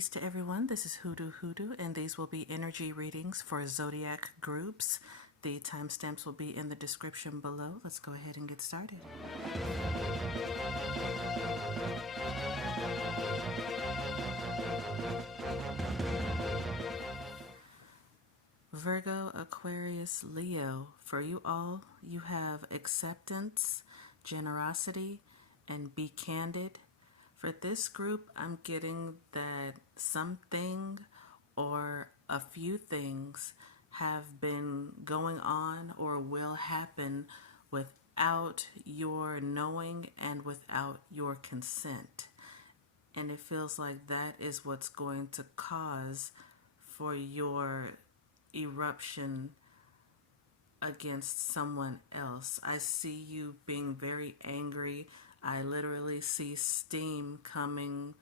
Peace to everyone. This is Who.Do.Hoodoo, and these will be energy readings for Zodiac groups. The timestamps will be in the description below. Let's go ahead and get started. Virgo, Aquarius, Leo. For you all, you have acceptance, generosity, and be candid. For this group, I'm getting that something or a few things have been going on or will happen without your knowing and without your consent. And it feels like that is what's going to cause for your eruption against someone else. I see you being very angry. I literally see steam coming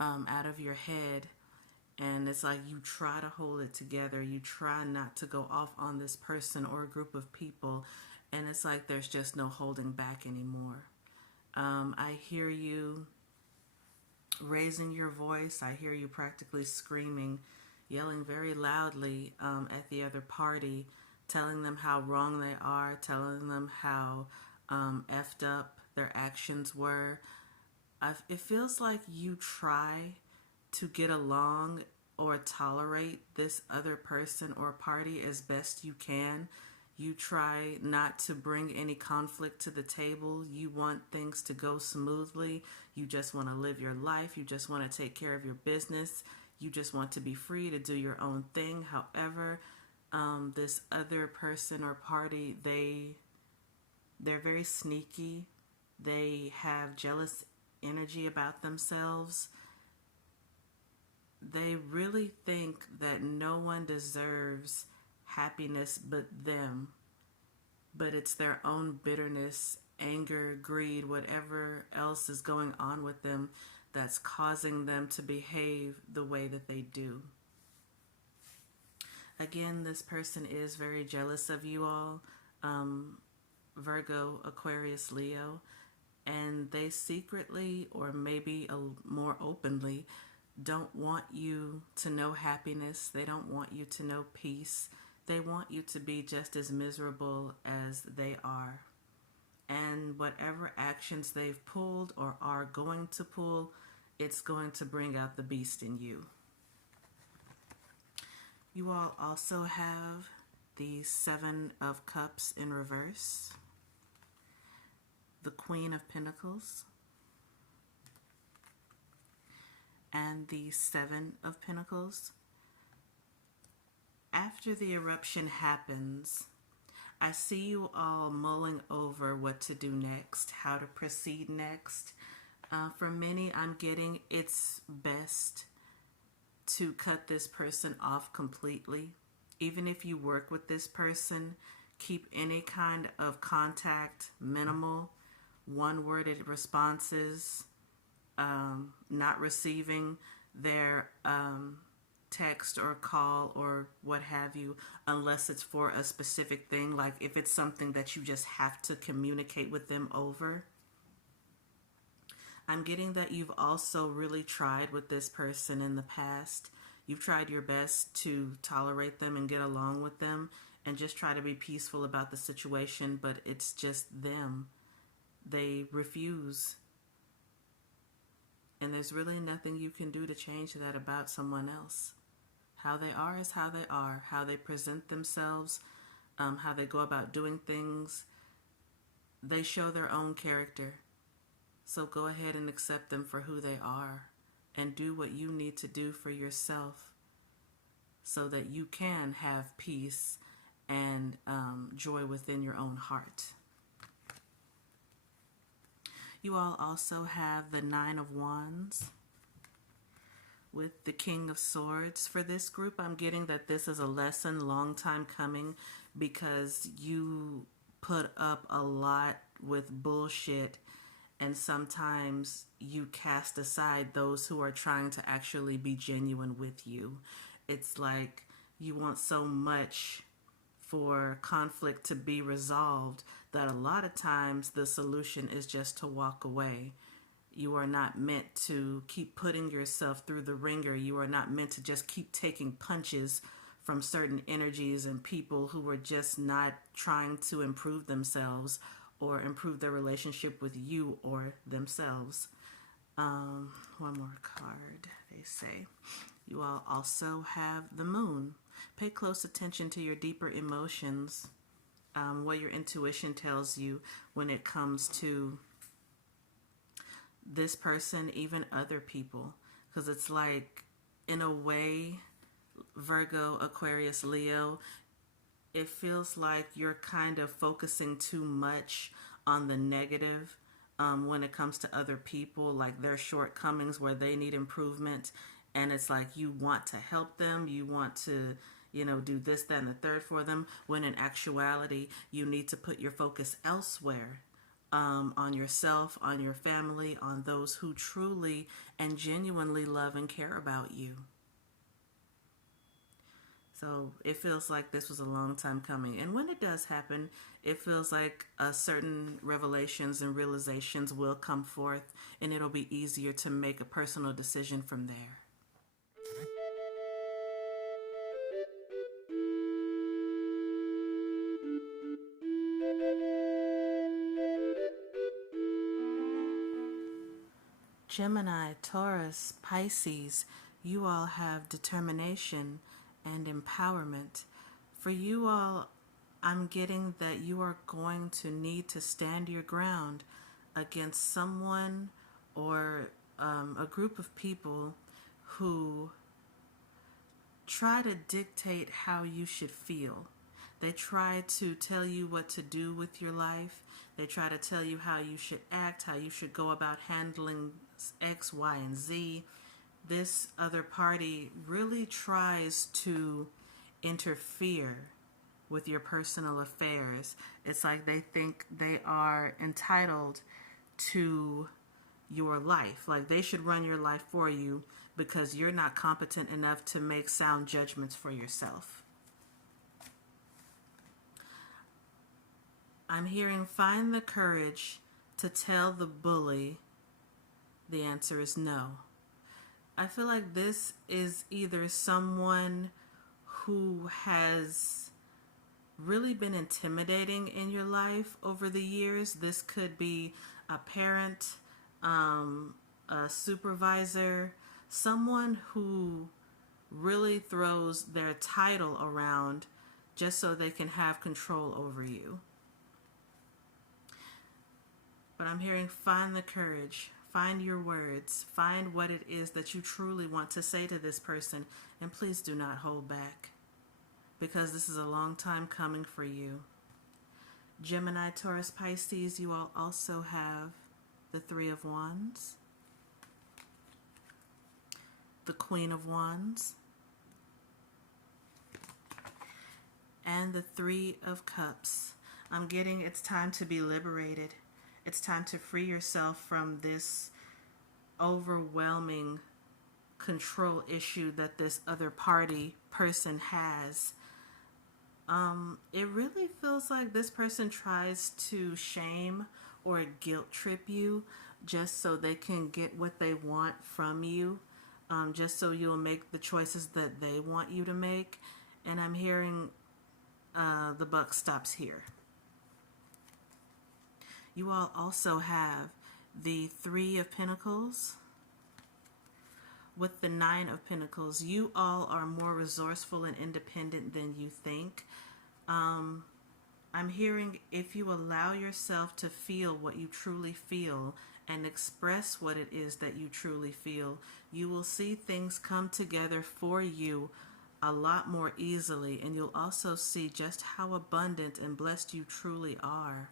out of your head, and it's like you try to hold it together. You try not to go off on this person or a group of people, and it's like there's just no holding back anymore. I hear you raising your voice. I hear you practically screaming, yelling very loudly at the other party, telling them how wrong they are, telling them how effed up their actions were. It feels like you try to get along or tolerate this other person or party as best you can. You try not to bring any conflict to the table. You want things to go smoothly. You just want to live your life. You just want to take care of your business. You just want to be free to do your own thing. However, this other person or party, they're very sneaky. They have jealous energy about themselves. They really think that no one deserves happiness but them. But it's their own bitterness, anger, greed, whatever else is going on with them that's causing them to behave the way that they do. Again, this person is very jealous of you all. Virgo, Aquarius, Leo. And they secretly, or maybe more openly, don't want you to know happiness. They don't want you to know peace. They want you to be just as miserable as they are. And whatever actions they've pulled or are going to pull, it's going to bring out the beast in you. You all also have the Seven of Cups in reverse, the Queen of Pentacles, and the Seven of Pentacles. After the eruption happens, I see you all mulling over what to do next, how to proceed next. For many, I'm getting it's best to cut this person off completely. Even if you work with this person, keep any kind of contact minimal. One-worded responses, not receiving their text or call or what have you, unless it's for a specific thing, like if it's something that you just have to communicate with them over. I'm getting that you've also really tried with this person in the past. You've tried your best to tolerate them and get along with them and just try to be peaceful about the situation, but it's just them. They refuse. And there's really nothing you can do to change that about someone else. How they are is how they are. How they present themselves, how they go about doing things, they show their own character. So go ahead and accept them for who they are and do what you need to do for yourself so that you can have peace and joy within your own heart. You all also have the Nine of Wands with the King of Swords. For this group, I'm getting that this is a lesson long time coming because you put up a lot with bullshit, and sometimes you cast aside those who are trying to actually be genuine with you. It's like you want so much for conflict to be resolved that a lot of times the solution is just to walk away. You are not meant to keep putting yourself through the ringer. You are not meant to just keep taking punches from certain energies and people who are just not trying to improve themselves or improve their relationship with you or themselves. One more card. They say you all also have the moon. Pay close attention to your deeper emotions, what your intuition tells you when it comes to this person, even other people. Because it's like, in a way, Virgo, Aquarius, Leo, it feels like you're kind of focusing too much on the negative when it comes to other people, like their shortcomings where they need improvement. And it's like you want to help them, you want to, do this, that, and the third for them, when in actuality, you need to put your focus elsewhere. On yourself, on your family, on those who truly and genuinely love and care about you. So it feels like this was a long time coming. And when it does happen, it feels like certain revelations and realizations will come forth, and it'll be easier to make a personal decision from there. Gemini, Taurus, Pisces, you all have determination and empowerment. For you all, I'm getting that you are going to need to stand your ground against someone or a group of people who try to dictate how you should feel. They try to tell you what to do with your life. They try to tell you how you should act, how you should go about handling X, Y, and Z. This other party really tries to interfere with your personal affairs. It's like they think they are entitled to your life. Like they should run your life for you because you're not competent enough to make sound judgments for yourself. I'm hearing find the courage to tell the bully the answer is no. I feel like this is either someone who has really been intimidating in your life over the years. This could be a parent, a supervisor, someone who really throws their title around just so they can have control over you. But I'm hearing find the courage, find your words, find what it is that you truly want to say to this person, and please do not hold back, because this is a long time coming for you. Gemini, Taurus, Pisces, you all also have the Three of Wands, the Queen of Wands, and the Three of Cups. I'm getting it's time to be liberated. It's time to free yourself from this overwhelming control issue that this other person has. It really feels like this person tries to shame or guilt trip you just so they can get what they want from you, just so you'll make the choices that they want you to make. And I'm hearing the buck stops here. You all also have the Three of Pentacles with the Nine of Pentacles. You all are more resourceful and independent than you think. I'm hearing if you allow yourself to feel what you truly feel and express what it is that you truly feel, you will see things come together for you a lot more easily, and you'll also see just how abundant and blessed you truly are.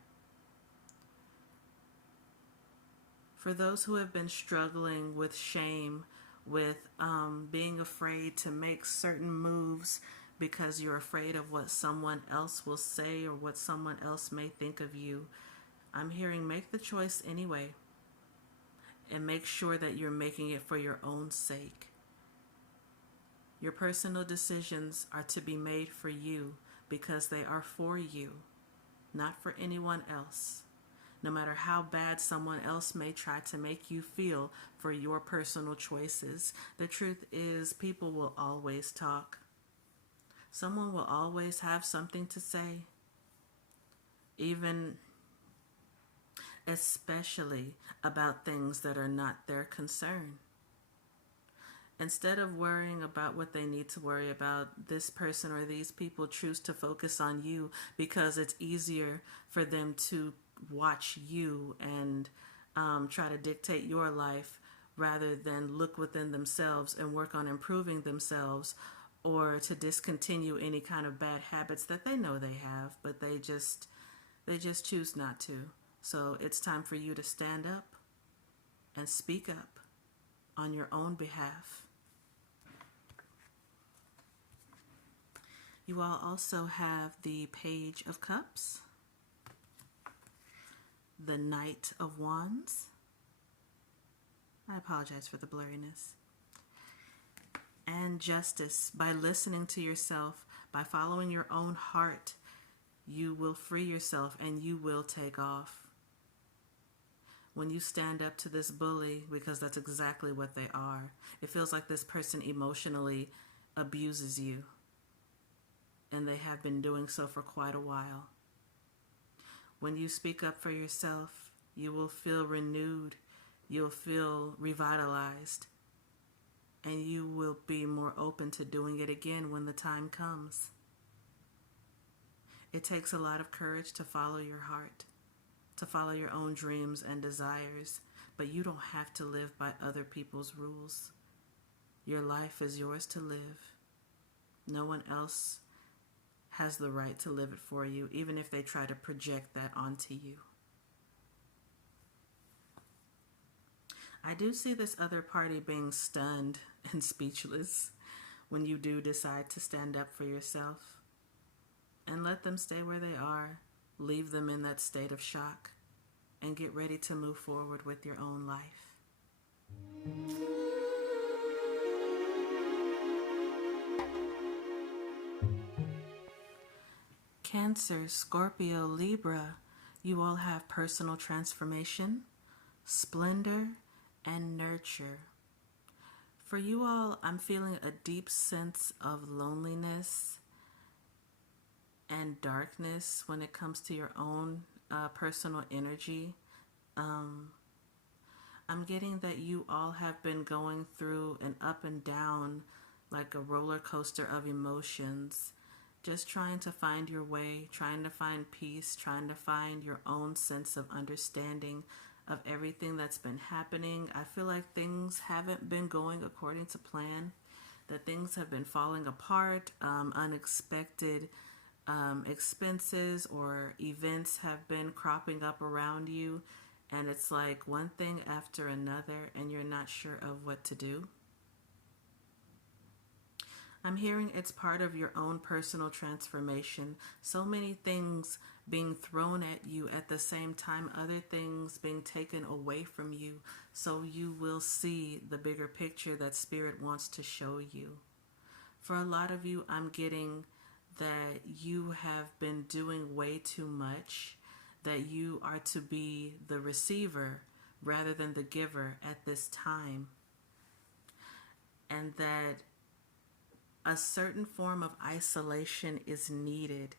For those who have been struggling with shame, with being afraid to make certain moves because you're afraid of what someone else will say or what someone else may think of you, I'm hearing make the choice anyway, and make sure that you're making it for your own sake. Your personal decisions are to be made for you because they are for you, not for anyone else. no matter how bad someone else may try to make you feel for your personal choices. The truth is, people will always talk. Someone will always have something to say, even especially about things that are not their concern. Instead of worrying about what they need to worry about, this person or these people choose to focus on you because it's easier for them to watch you and try to dictate your life rather than look within themselves and work on improving themselves, or to discontinue any kind of bad habits that they know they have, but they just choose not to. So it's time for you to stand up and speak up on your own behalf. You all also have the Page of Cups, the Knight of Wands. I apologize for the blurriness. And Justice. By listening to yourself, by following your own heart, you will free yourself and you will take off. When you stand up to this bully, because that's exactly what they are, it feels like this person emotionally abuses you. And they have been doing so for quite a while. When you speak up for yourself, you will feel renewed, you'll feel revitalized, and you will be more open to doing it again when the time comes. It takes a lot of courage to follow your heart, to follow your own dreams and desires, but you don't have to live by other people's rules. Your life is yours to live. No one else has the right to live it for you, even if they try to project that onto you. I do see this other party being stunned and speechless when you do decide to stand up for yourself. And let them stay where they are, leave them in that state of shock, and get ready to move forward with your own life. Cancer, Scorpio, Libra, you all have personal transformation, splendor, and nurture. For you all, I'm feeling a deep sense of loneliness and darkness when it comes to your own personal energy. I'm getting that you all have been going through an up and down, like a roller coaster of emotions. Just trying to find your way, trying to find peace, trying to find your own sense of understanding of everything that's been happening. I feel like things haven't been going according to plan, that things have been falling apart, unexpected expenses or events have been cropping up around you, and it's like one thing after another, and you're not sure of what to do. I'm hearing it's part of your own personal transformation. So many things being thrown at you at the same time, other things being taken away from you, so you will see the bigger picture that Spirit wants to show you. For a lot of you, I'm getting that you have been doing way too much, that you are to be the receiver rather than the giver at this time, and that a certain form of isolation is needed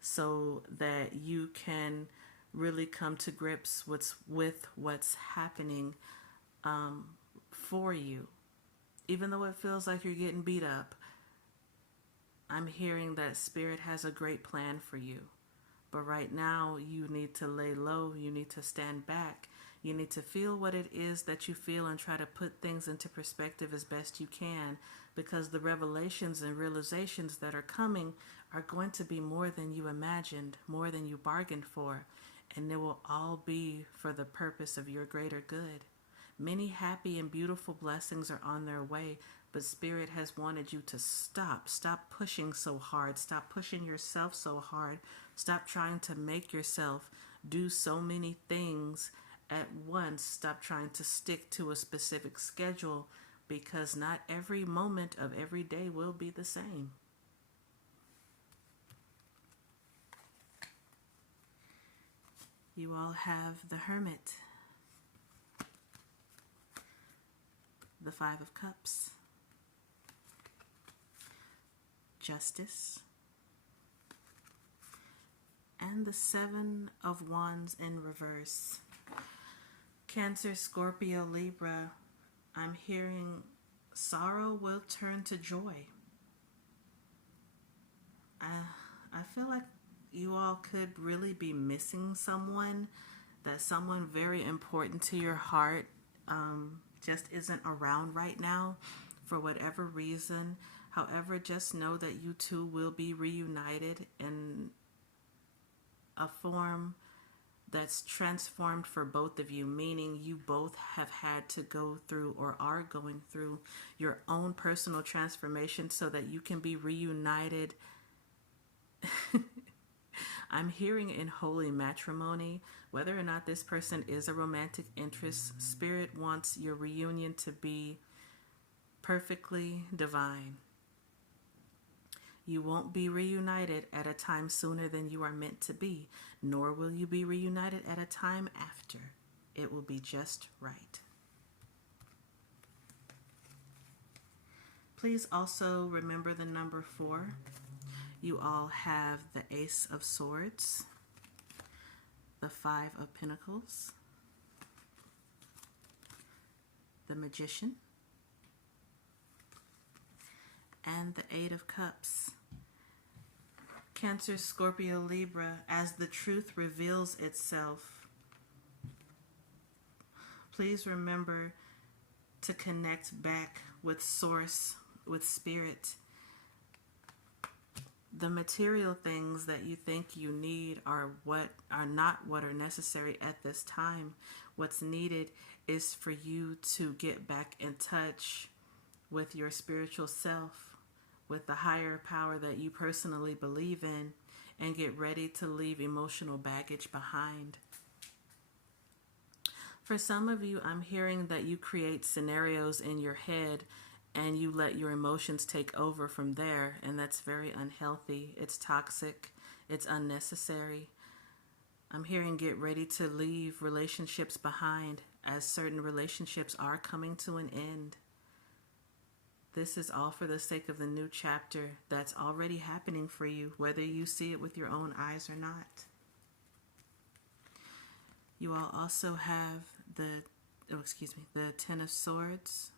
so that you can really come to grips with what's happening for you. Even though it feels like you're getting beat up, I'm hearing that Spirit has a great plan for you. But right now, you need to lay low, you need to stand back, you need to feel what it is that you feel and try to put things into perspective as best you can, because the revelations and realizations that are coming are going to be more than you imagined, more than you bargained for, and it will all be for the purpose of your greater good. Many happy and beautiful blessings are on their way, but Spirit has wanted you to stop pushing so hard, stop pushing yourself so hard, stop trying to make yourself do so many things at once, stop trying to stick to a specific schedule, because not every moment of every day will be the same. You all have the Hermit, the Five of Cups, Justice, and the Seven of Wands in reverse. Cancer, Scorpio, Libra, I'm hearing sorrow will turn to joy. I feel like you all could really be missing someone, that someone very important to your heart just isn't around right now for whatever reason. However, just know that you two will be reunited in a form that's transformed for both of you, meaning you both have had to go through or are going through your own personal transformation so that you can be reunited. I'm hearing in holy matrimony. Whether or not this person is a romantic interest, Spirit wants your reunion to be perfectly divine. You won't be reunited at a time sooner than you are meant to be, nor will you be reunited at a time after. It will be just right. Please also remember the number 4. You all have the Ace of Swords, the Five of Pentacles, the Magician, and the Eight of Cups. Cancer, Scorpio, Libra, as the truth reveals itself, please remember to connect back with Source, with Spirit. The material things that you think you need are not what are necessary at this time. What's needed is for you to get back in touch with your spiritual self, with the higher power that you personally believe in, and get ready to leave emotional baggage behind. For some of you, I'm hearing that you create scenarios in your head and you let your emotions take over from there, and that's very unhealthy. It's toxic. It's unnecessary. I'm hearing get ready to leave relationships behind, as certain relationships are coming to an end. This is all for the sake of the new chapter that's already happening for you, whether you see it with your own eyes or not. You all also have the Ten of Swords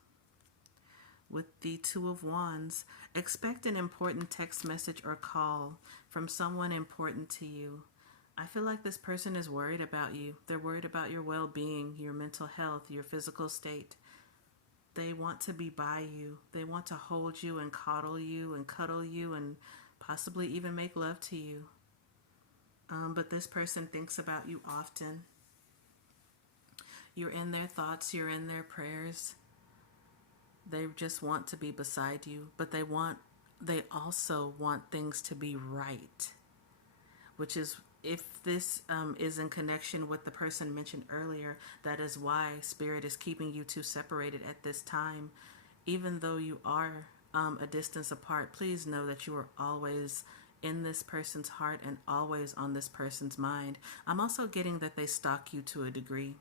with the Two of Wands. Expect an important text message or call from someone important to you. I feel like this person is worried about you. They're worried about your well-being, your mental health, your physical state. They want to be by you. They want to hold you and coddle you and cuddle you and possibly even make love to you. But this person thinks about you often. You're in their thoughts. You're in their prayers. They just want to be beside you, but they also want things to be right, which is, if this is in connection with the person mentioned earlier, that is why Spirit is keeping you two separated at this time. Even though you are a distance apart, please know that you are always in this person's heart and always on this person's mind. I'm also getting that they stalk you to a degree.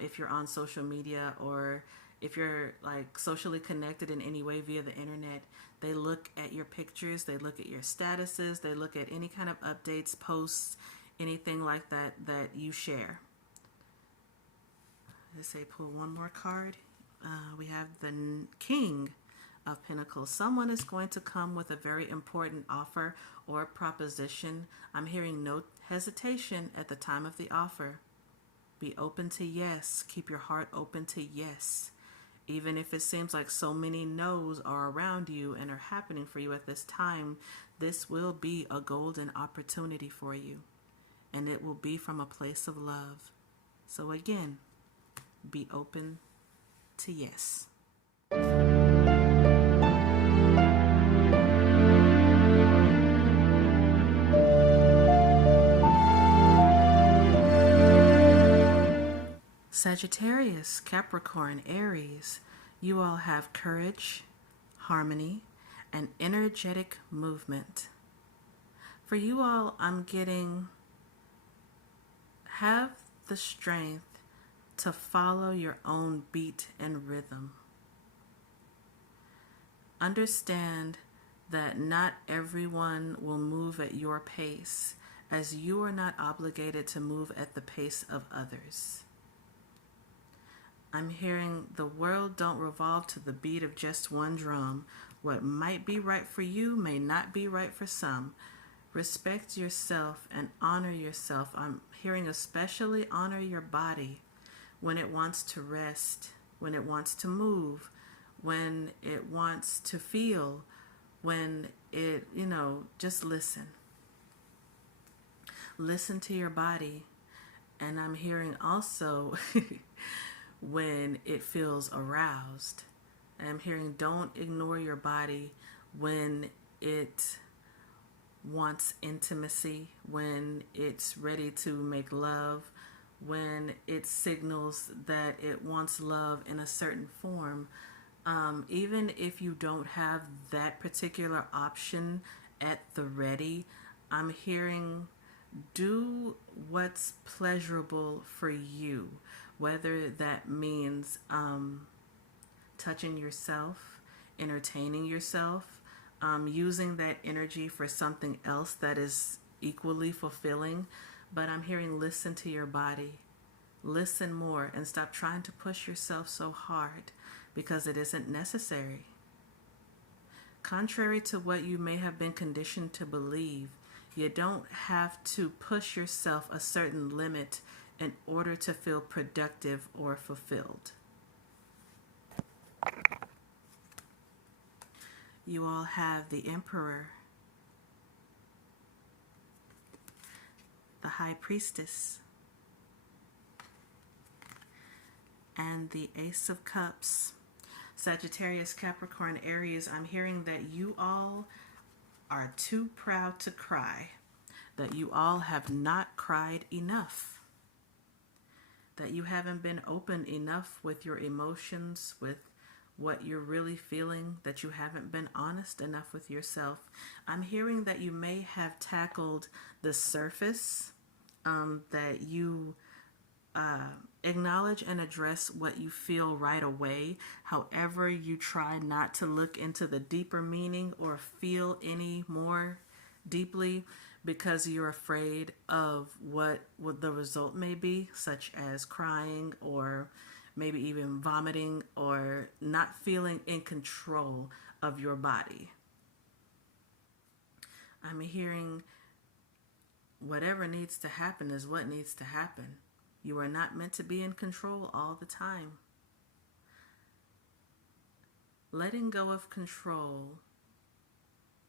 If you're on social media, or if you're like socially connected in any way via the internet, they look at your pictures, they look at your statuses, they look at any kind of updates, posts, anything like that that you share. Let's say pull one more card. We have the King of Pentacles. Someone is going to come with a very important offer or proposition. I'm hearing no hesitation at the time of the offer. Be open to yes. Keep your heart open to yes. Even if it seems like so many no's are around you and are happening for you at this time, this will be a golden opportunity for you. And it will be from a place of love. So again, be open to yes. Sagittarius, Capricorn, Aries, you all have courage, harmony, and energetic movement. For you all, I'm getting Have the strength to follow your own beat and rhythm. Understand that not everyone will move at your pace, as you are not obligated to move at the pace of others. I'm hearing the world don't revolve to the beat of just one drum. What might be right for you may not be right for some. Respect yourself and honor yourself. I'm hearing especially honor your body when it wants to rest, when it wants to move, when it wants to feel, when it, just listen. Listen to your body. And I'm hearing also when it feels aroused. And I'm hearing don't ignore your body when it wants intimacy, when it's ready to make love, when it signals that it wants love in a certain form. Even if you don't have that particular option at the ready, I'm hearing do what's pleasurable for you, whether that means touching yourself, entertaining yourself, using that energy for something else that is equally fulfilling. But I'm hearing listen to your body. Listen more and stop trying to push yourself so hard because it isn't necessary. Contrary to what you may have been conditioned to believe, you don't have to push yourself a certain limit in order to feel productive or fulfilled. You all have the Emperor, the High Priestess, and the Ace of Cups. Sagittarius, Capricorn, Aries, I'm hearing that you all are too proud to cry, that you all have not cried enough, that you haven't been open enough with your emotions, with what you're really feeling, that you haven't been honest enough with yourself. I'm hearing that you may have tackled the surface, that you acknowledge and address what you feel right away. However, you try not to look into the deeper meaning or feel any more deeply because you're afraid of what the result may be, such as crying or maybe even vomiting or not feeling in control of your body. I'm hearing whatever needs to happen is what needs to happen. You are not meant to be in control all the time. Letting go of control,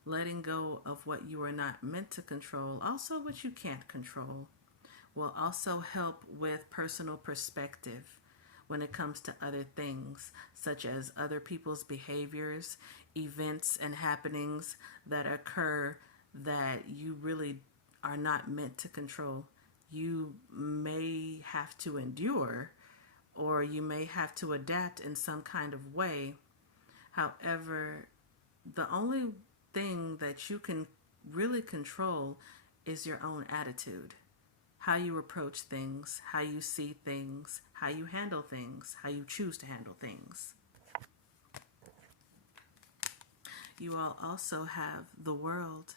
letting go of what you are not meant to control, also what you can't control, will also help with personal perspective when it comes to other things, such as other people's behaviors, events, and happenings that occur that you really are not meant to control. You may have to endure, or you may have to adapt in some kind of way. However, the only thing that you can really control is your own attitude. How you approach things, how you see things, how you handle things, how you choose to handle things. You all also have the World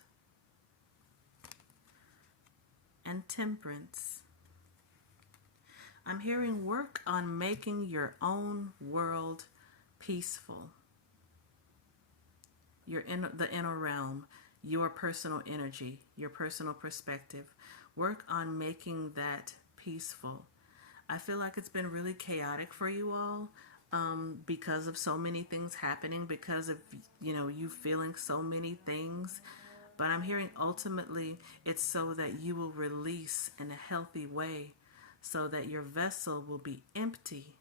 and Temperance. I'm hearing work on making your own world peaceful. The inner realm, your personal energy, your personal perspective. Work on making that peaceful. I feel like it's been really chaotic for you all because of so many things happening, because of you feeling so many things. But I'm hearing ultimately it's so that you will release in a healthy way, so that your vessel will be empty,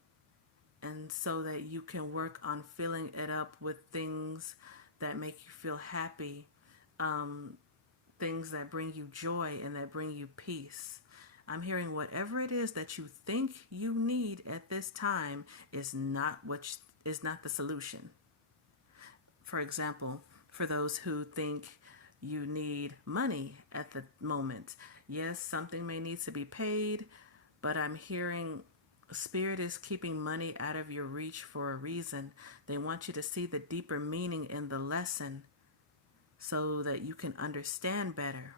and so that you can work on filling it up with things that make you feel happy, things that bring you joy and that bring you peace. I'm hearing whatever it is that you think you need at this time is not the solution. For example, for those who think you need money at the moment, Yes, something may need to be paid, but I'm hearing Spirit is keeping money out of your reach for a reason. They want you to see the deeper meaning in the lesson so that you can understand better.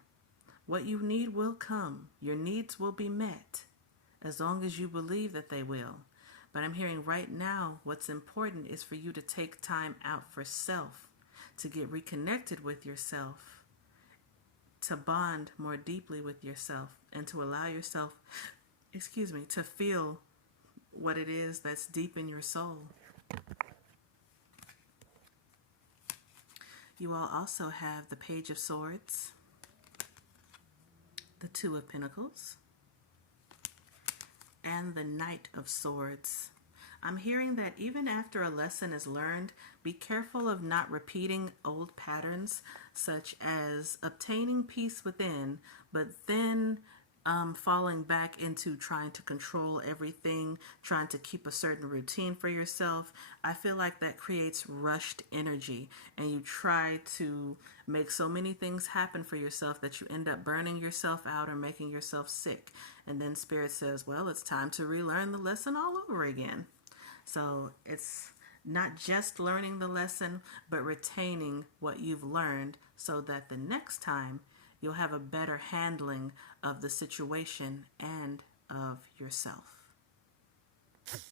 What you need will come. Your needs will be met as long as you believe that they will. But I'm hearing right now what's important is for you to take time out for self, to get reconnected with yourself, to bond more deeply with yourself, and to allow yourself, to feel what it is that's deep in your soul. You all also have the Page of Swords, the Two of Pentacles, and the Knight of Swords. I'm hearing that even after a lesson is learned, be careful of not repeating old patterns, such as obtaining peace within, but then falling back into trying to control everything, trying to keep a certain routine for yourself. I feel like that creates rushed energy, and you try to make so many things happen for yourself that you end up burning yourself out or making yourself sick. And then Spirit says, well, it's time to relearn the lesson all over again. So it's not just learning the lesson, but retaining what you've learned so that the next time you'll have a better handling of the situation and of yourself.